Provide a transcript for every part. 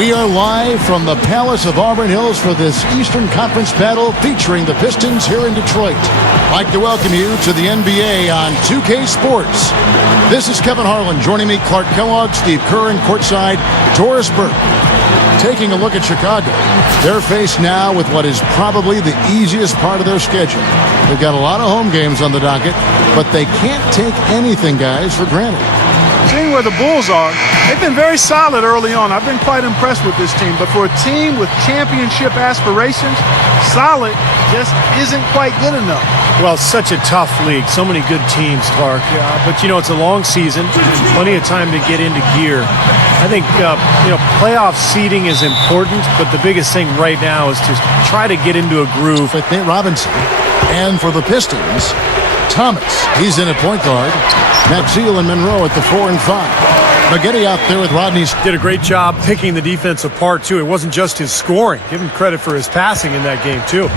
We are live from the Palace of Auburn Hills for this Eastern Conference battle featuring the Pistons here in Detroit. I'd like to welcome you to the NBA on 2K Sports. This is Kevin Harlan. Joining me, Clark Kellogg, Steve Kerr, and courtside, Doris Burke. Taking a look at Chicago. They're faced now with what is probably the easiest part of their schedule. They've got a lot of home games on the docket, but they can't take anything, guys, for granted. Seeing where the Bulls are, they've been very solid early on. I've been quite impressed with this team. But for a team with championship aspirations, solid just isn't quite good enough. Well, it's such a tough league. So many good teams, Clark. But, it's a long season and plenty of time to get into gear. I think, playoff seeding is important, but the biggest thing right now is to try to get into a groove. With Nate Robinson. And for the Pistons, Thomas. He's in at point guard. Maxwell and Monroe at the 4 and 5. Spaghetti out there with Rodney. Did a great job picking the defense apart, too. It wasn't just his scoring. Give him credit for his passing in that game, too.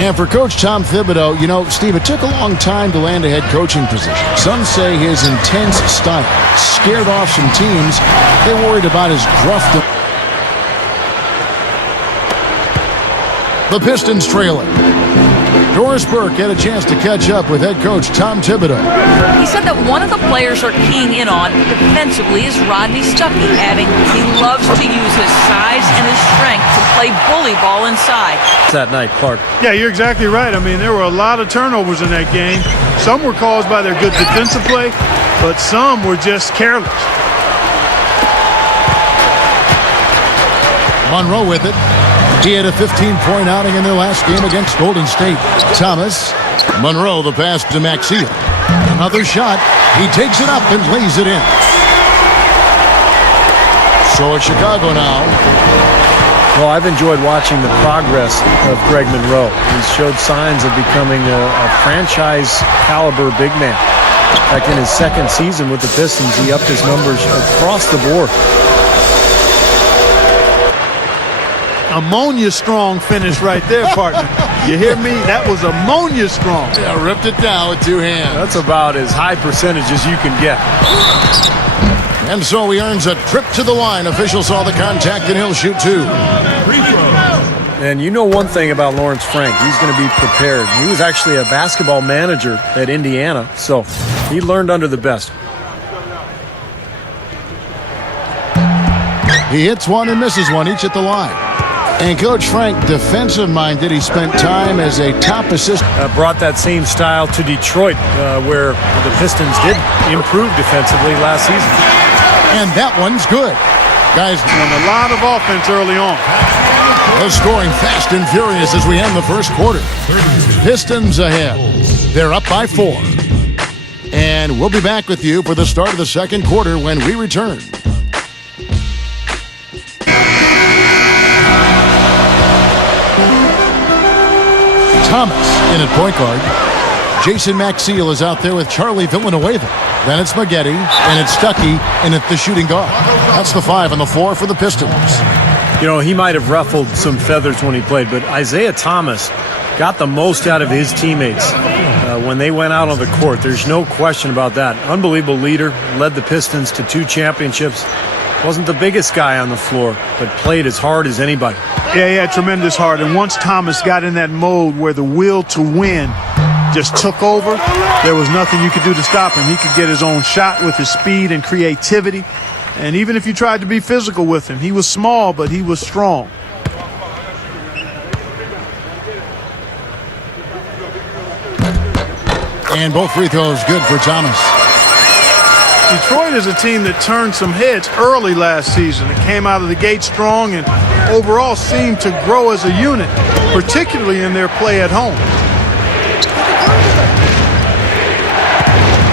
And for Coach Tom Thibodeau, Steve, it took a long time to land a head coaching position. Some say his intense style scared off some teams. They worried about his gruff. The Pistons trailing. Doris Burke had a chance to catch up with head coach Tom Thibodeau. He said that one of the players are keying in on defensively is Rodney Stuckey, adding he loves to use his size and his strength to play bully ball inside. That night, Clark. Yeah, you're exactly right. I mean, there were a lot of turnovers in that game. Some were caused by their good defensive play, but some were just careless. Monroe with it. He had a 15-point outing in their last game against Golden State. Thomas. Monroe, the pass to Maxwell. Another shot. He takes it up and lays it in. So it's Chicago now. Well, I've enjoyed watching the progress of Greg Monroe. He's showed signs of becoming a franchise-caliber big man. In fact, in his second season with the Pistons, he upped his numbers across the board. Ammonia strong finish right there, partner. You hear me? That was ammonia strong. Yeah, ripped it down with two hands. That's about as high percentage as you can get. And so he earns a trip to the line. Officials saw the contact and he'll shoot two. And you know one thing about Lawrence Frank, he's going to be prepared. He was actually a basketball manager at Indiana, so he learned under the best. He hits one and misses one, each at the line. And Coach Frank, defensive-minded, he spent time as a top assistant. Brought that same style to Detroit, where the Pistons did improve defensively last season. And that one's good. Guys, on a lot of offense early on. They're scoring fast and furious as we end the first quarter. Pistons ahead. They're up by 4. And we'll be back with you for the start of the second quarter when we return. Thomas in at point guard. Jason Maxwell is out there with Charlie Villanueva. Then it's Spaghetti, and it's Stuckey in at the shooting guard. That's the 5 on the floor for the Pistons. He might have ruffled some feathers when he played, but Isiah Thomas got the most out of his teammates when they went out on the court. There's no question about that. Unbelievable leader, led the Pistons to 2 championships. Wasn't the biggest guy on the floor, but played as hard as anybody. Yeah, he had tremendous heart. And once Thomas got in that mode where the will to win just took over, there was nothing you could do to stop him. He could get his own shot with his speed and creativity. And even if you tried to be physical with him, he was small, but he was strong. And both free throws good for Thomas. Detroit is a team that turned some heads early last season. It came out of the gate strong and overall seemed to grow as a unit, particularly in their play at home.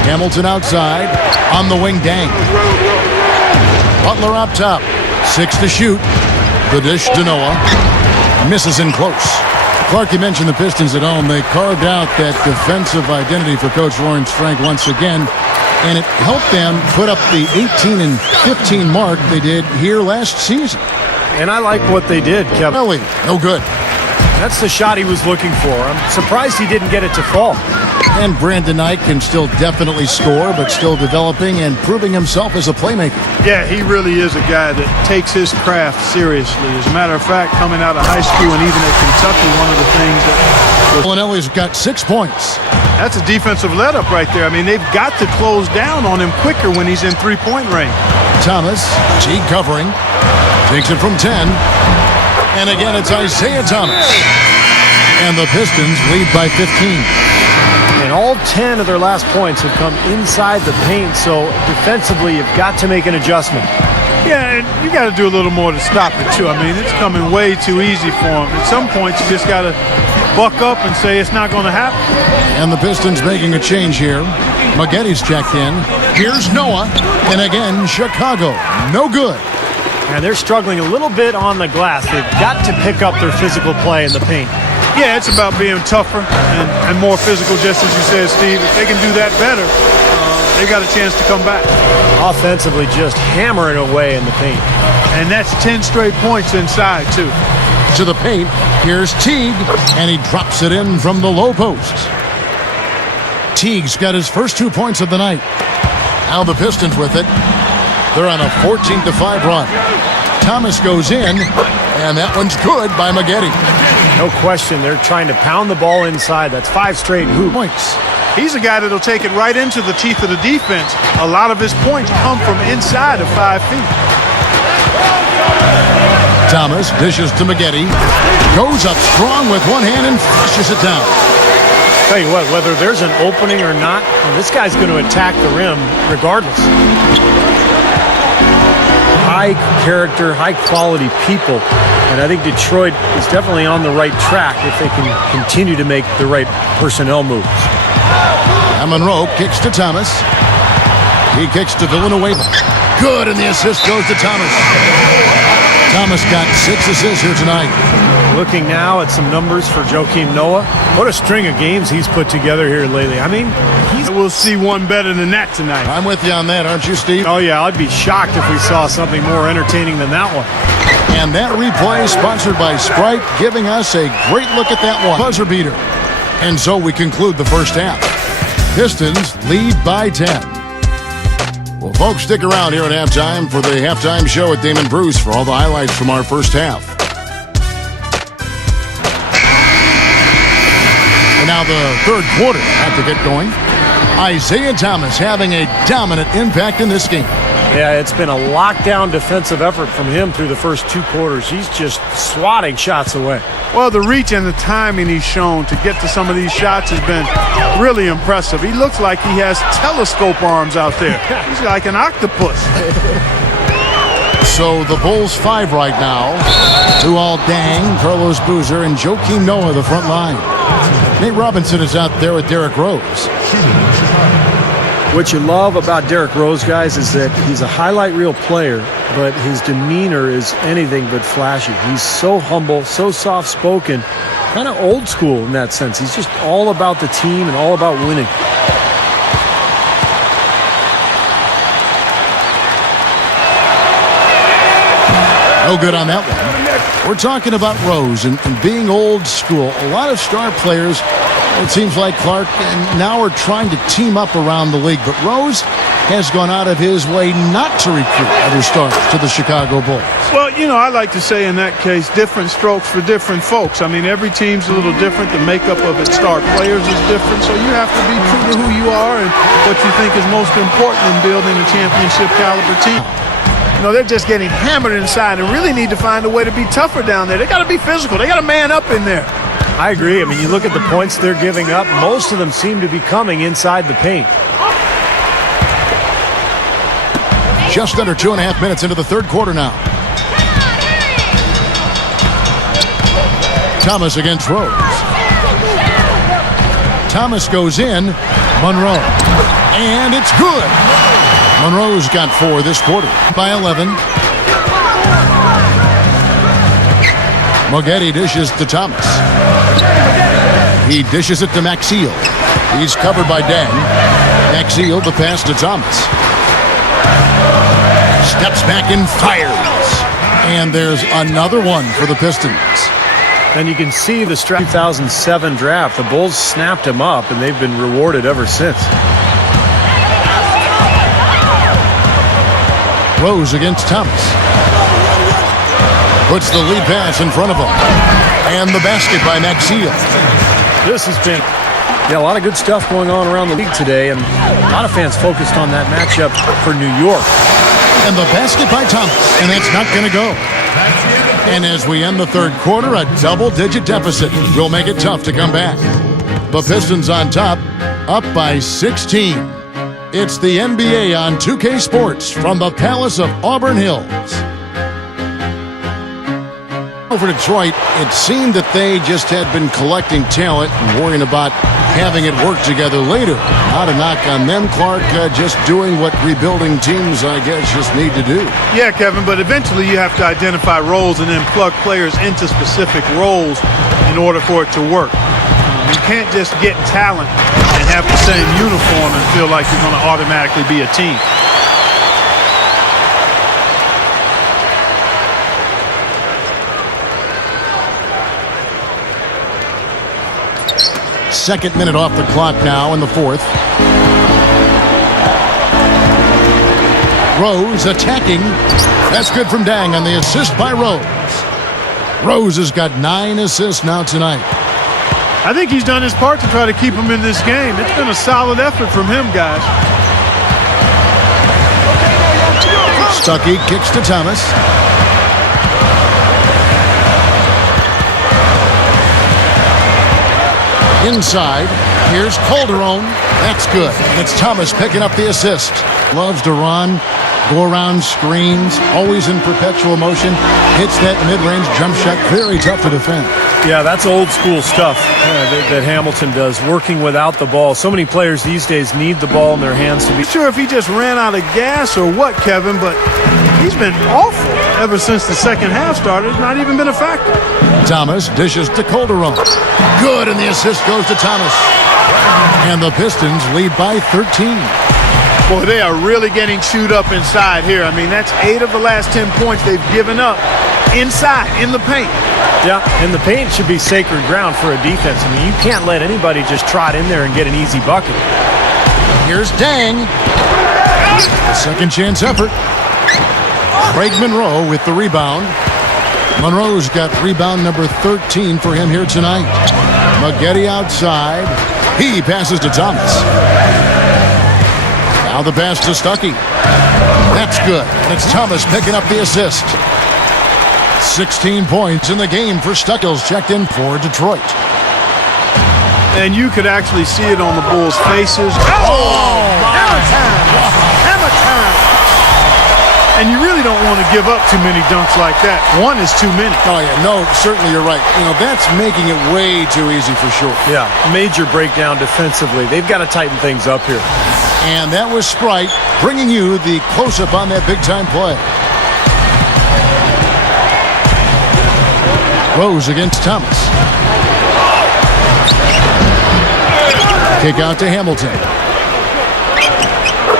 Hamilton outside, on the wing, Dang. Butler up top, 6 to shoot. The dish to Noah. Misses in close. Clark, you mentioned the Pistons at home. They carved out that defensive identity for Coach Lawrence Frank once again. And it helped them put up the 18 and 15 mark they did here last season. And I like what they did, Kevin. Really, no good. That's the shot he was looking for. I'm surprised he didn't get it to fall. And Brandon Knight can still definitely score, but still developing and proving himself as a playmaker. Yeah, he really is a guy that takes his craft seriously. As a matter of fact, coming out of high school and even at Kentucky, one of the things that Villanelli's got 6 points. that's a defensive let-up right there. I mean, they've got to close down on him quicker when he's in three-point range. Thomas, Teague covering, takes it from 10. And again, it's Isiah Thomas. And the Pistons lead by 15. And all 10 of their last points have come inside the paint, so defensively you've got to make an adjustment. Yeah, and you got to do a little more to stop it, too. I mean, it's coming way too easy for him. At some point, you just got to buck up and say it's not going to happen. And the Pistons making a change here. Maggetti's checked in. Here's Noah. And again, Chicago. No good. And they're struggling a little bit on the glass. They've got to pick up their physical play in the paint. Yeah, it's about being tougher and more physical, just as you said, Steve. If they can do that better, they've got a chance to come back. Offensively, just hammering away in the paint. And that's 10 straight points inside, too. To the paint, here's Teague, and he drops it in from the low post. Teague's got his first 2 points of the night. Now the Pistons with it. They're on a 14-5 run. Thomas goes in, and that one's good by Maggetti. No question, they're trying to pound the ball inside. That's 5 straight points. He's a guy that'll take it right into the teeth of the defense. A lot of his points come from inside of 5 feet. Thomas dishes to Maggetti. Goes up strong with one hand and flushes it down. Tell you what, whether there's an opening or not, this guy's going to attack the rim regardless. High character, high quality people. And I think Detroit is definitely on the right track if they can continue to make the right personnel moves. Monroe kicks to Thomas. He kicks to Villanueva. Good, and the assist goes to Thomas. Thomas got 6 assists here tonight. Looking now at some numbers for Joakim Noah. What a string of games he's put together here lately. I mean, we'll see one better than that tonight. I'm with you on that, aren't you, Steve? Oh, yeah, I'd be shocked if we saw something more entertaining than that one. And that replay sponsored by Sprite, giving us a great look at that one. Buzzer beater. And so we conclude the first half. Pistons lead by 10. Well, folks, stick around here at halftime for the halftime show at Damon Bruce for all the highlights from our first half. And now the third quarter had to get going. Isiah Thomas having a dominant impact in this game. Yeah, it's been a lockdown defensive effort from him through the first 2 quarters. He's just swatting shots away. Well, the reach and the timing he's shown to get to some of these shots has been really impressive. He looks like he has telescope arms out there. He's like an octopus. So the Bulls 5 right now. Luol Deng, Carlos Boozer, and Joakim Noah the front line. Nate Robinson is out there with Derrick Rose. What you love about Derrick Rose, guys, is that he's a highlight reel player, but his demeanor is anything but flashy. He's so humble, so soft-spoken, kind of old school in that sense. He's just all about the team and all about winning. No good on that one. We're talking about Rose and being old school. A lot of star players, it seems like Clark, and now are trying to team up around the league. But Rose has gone out of his way not to recruit other stars to the Chicago Bulls. Well, you know, I like to say in that case, different strokes for different folks. I mean, every team's a little different. The makeup of its star players is different. So you have to be true to who you are and what you think is most important in building a championship caliber team. You know, they're just getting hammered inside and really need to find a way to be tougher down there. They got to be physical. They got to man up in there. I agree. I mean, you look at the points they're giving up, most of them seem to be coming inside the paint. Just under 2.5 minutes into the third quarter now. Thomas against Rose. Thomas goes in. Monroe. And it's good. Monroe's got 4 this quarter by 11. Maggetti dishes to Thomas. He dishes it to Maxiel. He's covered by Deng. Maxiel, the pass to Thomas. Steps back and fires. And there's another one for the Pistons. And you can see the 2007 draft. The Bulls snapped him up, and they've been rewarded ever since. Rose against Thomas. Puts the lead pass in front of him. And the basket by Maxiel. This has been a lot of good stuff going on around the league today, and a lot of fans focused on that matchup for New York. And the basket by Thomas, and that's not going to go. And as we end the third quarter, a double-digit deficit will make it tough to come back. The Pistons on top, up by 16. It's the NBA on 2K Sports from the Palace of Auburn Hills. For Detroit, it seemed that they just had been collecting talent and worrying about having it work together later. Not a knock on them, Clark, just doing what rebuilding teams, I guess, just need to do. Yeah, Kevin, but eventually you have to identify roles and then plug players into specific roles in order for it to work. You can't just get talent and have the same uniform and feel like you're going to automatically be a team. Second minute off the clock now in the fourth. Rose attacking. That's good from Dang on the assist by Rose. Rose has got 9 assists now tonight. I think he's done his part to try to keep him in this game. It's been a solid effort from him, guys. Stuckey kicks to Thomas. Inside, here's Calderon. That's good. And it's Thomas picking up the assist. Loves to run, go around screens, always in perpetual motion. Hits that mid-range jump shot. Very tough to defend. Yeah, that's old school stuff that Hamilton does, working without the ball. So many players these days need the ball in their hands to be. I'm sure if he just ran out of gas or what, Kevin, but he's been awful ever since the second half started. It's not even been a factor. Thomas dishes to Calderon. Good, and the assist goes to Thomas. And the Pistons lead by 13. Boy, they are really getting chewed up inside here. I mean, that's 8 of the last 10 points they've given up inside, in the paint. Yeah, and the paint should be sacred ground for a defense. I mean, you can't let anybody just trot in there and get an easy bucket. Here's Dang. A second chance effort. Craig Monroe with the rebound. Monroe's got rebound number 13 for him here tonight. Maggette outside. He passes to Thomas. Now the pass to Stuckey. That's good. And it's Thomas picking up the assist. 16 points in the game for Stuckey's checked in for Detroit. And you could actually see it on the Bulls' faces. Oh, hammer time! Hammer time! And you really don't want to give up too many dunks like that. One is too many. Oh, yeah. No, certainly you're right. You know, that's making it way too easy for sure. Yeah, major breakdown defensively. They've got to tighten things up here. And that was Sprite bringing you the close-up on that big-time play. Rose against Thomas. Kick out to Hamilton.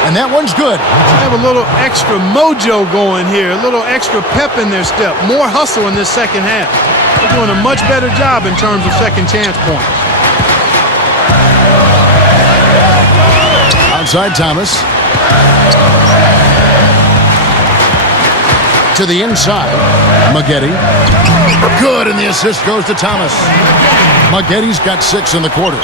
And that one's good. They have a little extra mojo going here, a little extra pep in their step, more hustle in this second half. They're doing a much better job in terms of second chance points. Outside Thomas. To the inside. Maggette. Good, and the assist goes to Thomas. Maggette's got 6 in the quarter.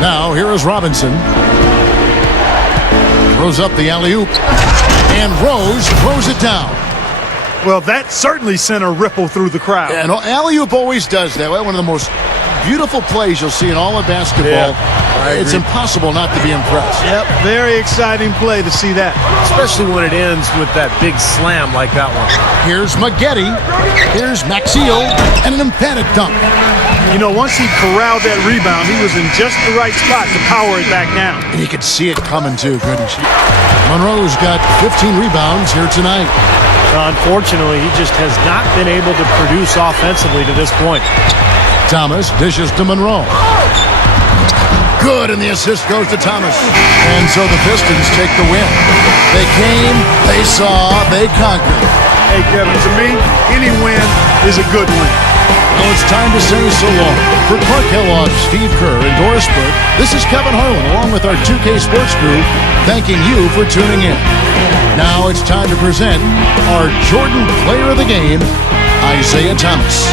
Now, here is Robinson. Throws up the alley-oop. And Rose throws it down. Well, that certainly sent a ripple through the crowd. And alley-oop always does that. One of the most beautiful plays you'll see in all of basketball. Yeah, it's impossible not to be impressed. Yep, very exciting play to see that. Especially when it ends with that big slam like that one. Here's Maggette. Here's Maxiel. And an emphatic dunk. You know, once he corralled that rebound, he was in just the right spot to power it back down. And you could see it coming too, couldn't you? Monroe's got 15 rebounds here tonight. Unfortunately, he just has not been able to produce offensively to this point. Thomas dishes to Monroe. Good, and the assist goes to Thomas. And so the Pistons take the win. They came, they saw, they conquered. Hey, Kevin, to me, any win is a good win. Well, it's time to say so long. For Clark Kellogg, Steve Kerr, and Doris Burke, this is Kevin Harlan along with our 2K Sports crew, thanking you for tuning in. Now it's time to present our Jordan Player of the Game, Isiah Thomas.